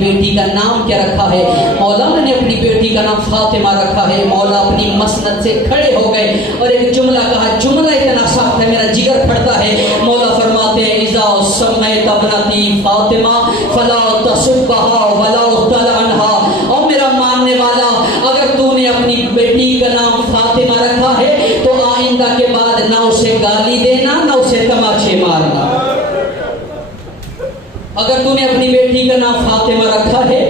بیٹی کا نام کیا رکھا ہے؟ مولا میں نے اپنی بیٹی کا نام فاطمہ رکھا ہے۔ مولا اپنی مسند سے کھڑے ہو گئے اور ایک جملہ کہا، جملہ اتنا سخت ہے میرا جگر پھٹتا ہے۔ مولا فرماتے ہیں اذا سمیت ابنتی فاطمہ فلا تصبها ولا تلعنها، اور میرا ماننے والا اگر تو نے اپنی بیٹی کا نام فاطمہ رکھا ہے تو آئندہ کے بعد نہ اسے گالی دینا نہ اسے تماچے مارنا۔ اگر تو نے اپنی بیٹی کا نام فاطمہ رکھا ہے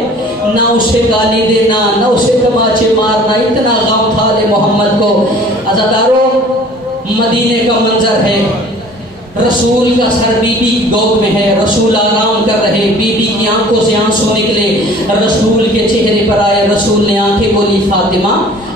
نہ اسے گالی دینا نہ اسے تماچے مارنا۔ اتنا غم تھا محمد کو۔ عزادارو مدینے کا منظر ہے، رسول کا سر بی بی کی گود میں ہے، رسول آرام کر رہے، بی بی کی آنکھوں سے آنسو نکلے، رسول کے چہرے پر آئے، رسول نے آنکھیں بولی فاطمہ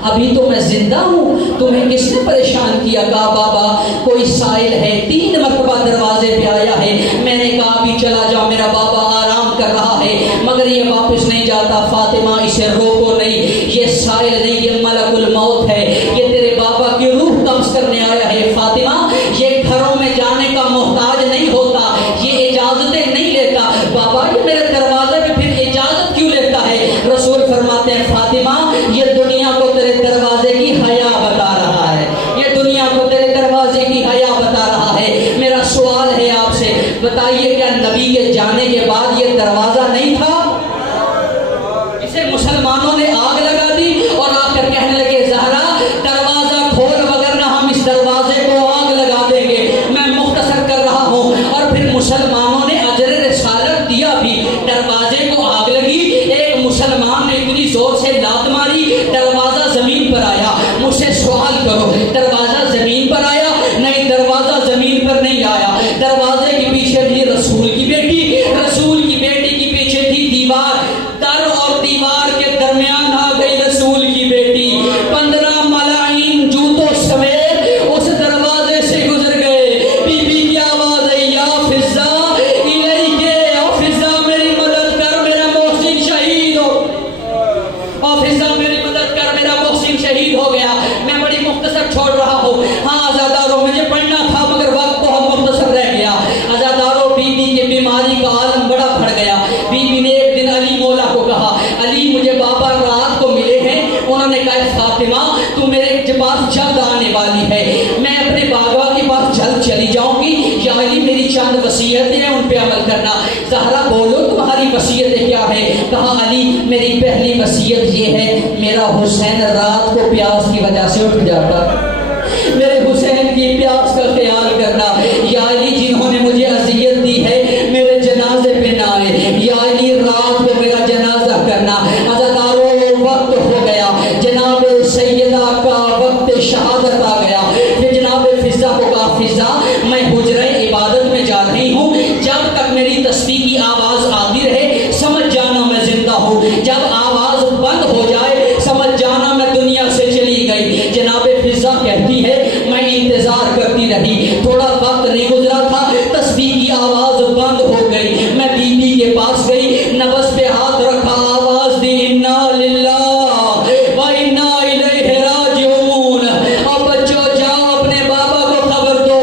ابھی تو میں زندہ ہوں، تمہیں کس نے پریشان کیا؟ کہا بابا کوئی سائل ہے، 3 مرتبہ دروازے پہ آیا ہے، میں نے کہا ابھی چلا جاؤ، میرا بابا آرام کر رہا ہے مگر یہ واپس نہیں جاتا۔ فاطمہ اسے روکو نہیں، یہ سائل نہیں، یہ ملک الموت ہے، یہ تیرے بابا کی روح قبض کرنے آیا ہے۔ فاطمہ یہ گھروں میں جانے کا محتاج نہیں ہوتا، یہ اجازتیں نہیں لیتا، بابا یہ میرے دروازے پہ پھر اجازت کیوں لیتا ہے؟ رسول فرماتے ہیں فاطمہ یہ دنیا کو تیرے دروازے کی حیا بتا رہا ہے، یہ دنیا کو تیرے دروازے کی حیا بتا رہا ہے۔ میرا سوال ہے آپ سے، بتائیے کیا نبی کے جانے کے بعد یہ دروازہ نہیں تھا؟ اسے مسلمانوں نے آگ لگا دی اور آ کر کہنے لگے زہرا دروازہ کھول وگرنہ ہم اس دروازے کو آگ لگا دیں گے۔ میں مختصر کر رہا ہوں، اور پھر مسلمانوں نے اجر رسالت دیا بھی، دروازے کو آگ لگی، ایک مسلمان نے اتنی زور سے لات ماری دروازہ زمین پر آیا۔ مجھ سے سوال کرو دروازہ زمین پر آیا؟ نہیں، دروازہ زمین پر نہیں آیا، دروازے کے پیچھے تھی رسول کی بیٹی، رسول کی بیٹی کے پیچھے تھی دیوار، در اور دیوار کے درمیان آ گئی رسول کی بیٹی، 15 ملائن جوتوں سمیت اس دروازے سے گزر گئے۔ بی بی کی آواز ہے یا فضا الیکے، او فضا میری مدد کر میرا محسن شہید ہو، او فضا میری مدد کر میرا محسن شہید ہو گیا۔ میں بڑی مختصر چھوڑ رہا ہوں، ہاں عزاداروں مجھے پڑھنا تھا مگر وقت بہت مختصر رہ گیا۔ عزاداروں بی بی کی بیماری کا عالم بڑا بڑھ گیا۔ بی بی نے ایک دن علی مولا کو کہا علی مجھے بابا رات کو ملے ہیں، انہوں نے کہا فاطمہ تو میرے پاس جلد آنے والی ہے، میں اپنے بابا کے پاس جلد چلی جاؤں گی، یا علی میری چند وصیتیں ہیں ان پہ عمل کرنا۔ زہرا بولو تمہاری وصیتیں کیا ہے؟ کہا علی میری پہلی وصیت یہ ہے میرا حسین رات کو پیاس کی وجہ سے اٹھ جاتا، میرے حسین کی پیاس کا خیال کرنا۔ یا علی جنہوں نے مجھے اذیت دی ہے میرے جنازے پہ نہ آئے، یا علی رات کو میرا جنازہ کرنا۔ عزاداروں وقت ہو گیا، جناب سیدہ کا وقت شہادت آ گیا۔ پھر جناب فضا کو کہا فضا میں حجرہ عبادت میں جا رہی ہوں، جب تک میری تسبیح کی آواز آتی رہے سمجھ جانا میں زندہ ہوں، جب آواز بند ہو جائے سمجھ جانا میں دنیا سے چلی گئی۔ جناب فضا کہتی ہے میں انتظار کرتی رہی، تھوڑا وقت نہیں گزرا تھا تسبیح کی آواز بند ہو گئی، میں بی بی کے پاس گئی، نبض پہ ہاتھ رکھا، آواز دی انا للہ و انا الیہ راجعون۔ اور بچوں جاؤ اپنے بابا کو خبر دو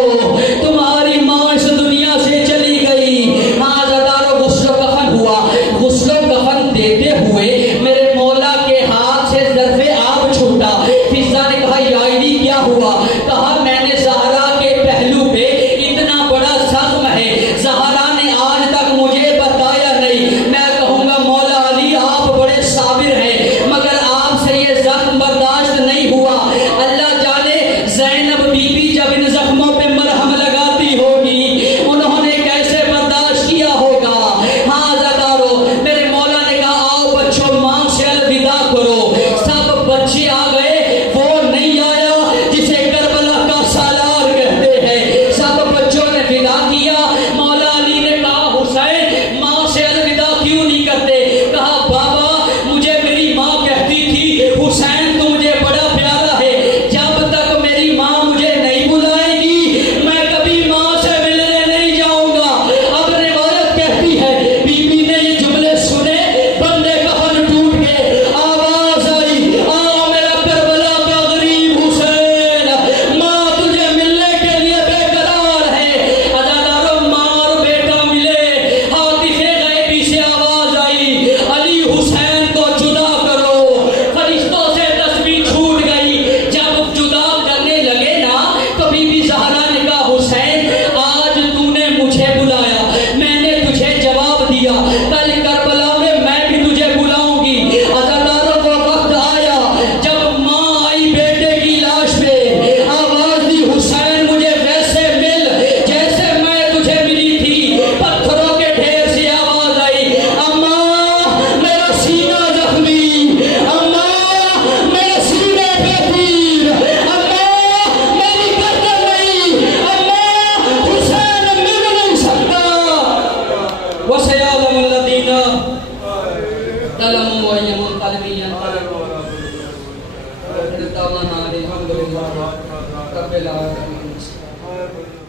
تمہاری ماں اس دنیا سے چلی گئی۔ ہاں عزاداروں غسل و کفن ہوا، غسل و کفن دیتے ہوئے میرے مولا کے ہاتھ سے ظرف آب چھوٹا۔ فضا نے کہا یا علی کیا ہوا؟ کہا میں نے زہرا کے غير منقلبين الحمد لله رب العالمين.